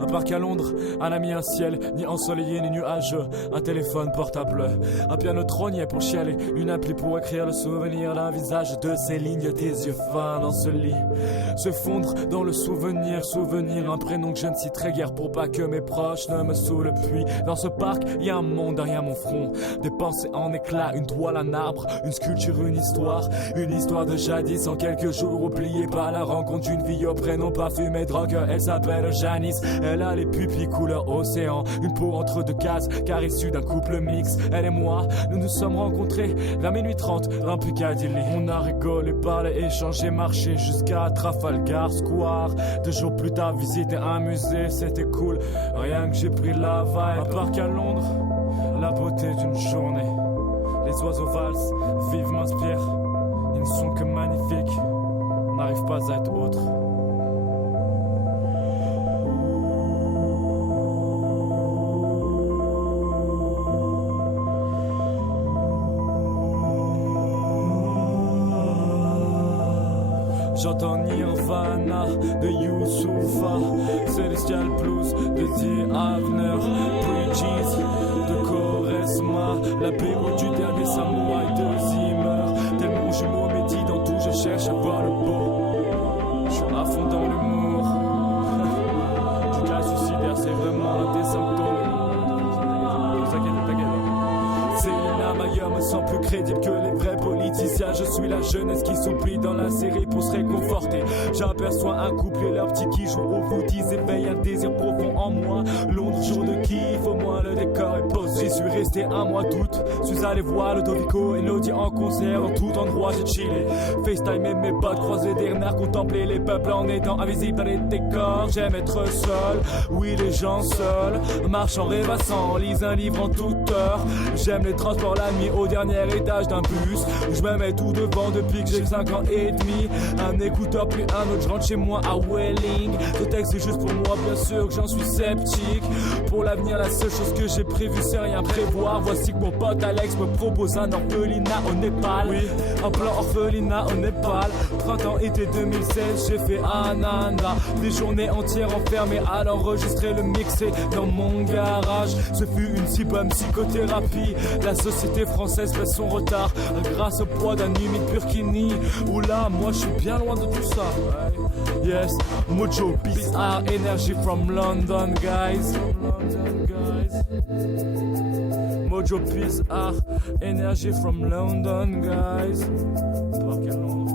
Un parc à Londres, un ami, un ciel, ni ensoleillé ni nuageux, un téléphone portable, un piano trônier pour chialer, une appli pour écrire le souvenir d'un visage, de ces lignes, des yeux fins dans ce lit, se fondre dans le souvenir, un prénom que je ne citerai guère pour pas que mes proches ne me saoulent. Puis dans ce parc, y a un monde derrière mon front, des pensées en éclats, une toile, un arbre, une sculpture, une histoire de jadis en quelques jours oubliée par la rencontre d'une fille au prénom parfumé drogue. Elle s'appelle Janice, elle a les pupilles couleur océan, une peau entre deux cases car issue d'un couple mix. Elle et moi, nous nous sommes rencontrés vers minuit 30 dans Piccadilly. On a rigolé, parlé, échangé, marché jusqu'à Trafalgar Square. 2 jours plus tard, visiter un musée, c'était cool, rien que j'ai pris la vibe. Un parc à Londres, la beauté d'une journée, les oiseaux valsent, vivent, m'inspirent. Ils ne sont que magnifiques, n'arrivent pas à être autres. J'entends Nirvana de Youssoufa, Celestial Blues de The Avner, Bridges de Koresma, la BO du dernier samouraï de Zimmer. Tellement je m'omédie dans tout, je cherche à voir le beau. Je suis à fond dans l'humour. Du cas suicidaire, c'est vraiment un des symptômes. Selena Mayer me semble plus crédible que les vrais politiciens. Je suis la jeunesse qui s'oublie dans la série pour se réconforter. J'aperçois un couple et leur petit qui joue au foot. Ils éveillent un désir profond en moi. Londres, jour de kiff, au moins le décor est posé. J'y suis resté un mois d'août. Suis allé voir Ludovico et Elodie en concert. Dans tout endroit j'ai chillé, FaceTime et mes potes, croiser des renards, contempler les peuples en étant invisible dans les décors. J'aime être seul, oui les gens seuls, marche en rêvassant, lise un livre en toute heure. J'aime les transports la nuit au dernier étage d'un bus où je me mets tout devant depuis que j'ai 5 ans et demi. Un écouteur puis un autre, je rentre chez moi à Welling. Ce texte c'est juste pour moi, bien sûr que j'en suis sceptique. Pour l'avenir la seule chose que j'ai prévu c'est rien prévoir. Voici que mon pote Alex me propose un orphelinat au Népal. Oui, un plan orphelinat au Népal. Printemps été 2016, j'ai fait Ananda. Des journées entières enfermées à l'enregistrer, le mixer dans mon garage. Ce fut une si bonne psychothérapie. La société française fait son retard grâce au poids d'un humide burkini. Oula, moi je suis bien loin de tout ça. Yes, Mojo, bizarre, energy from London, guys. Mojo, bizarre, energy from London, guys. Parc à Londres.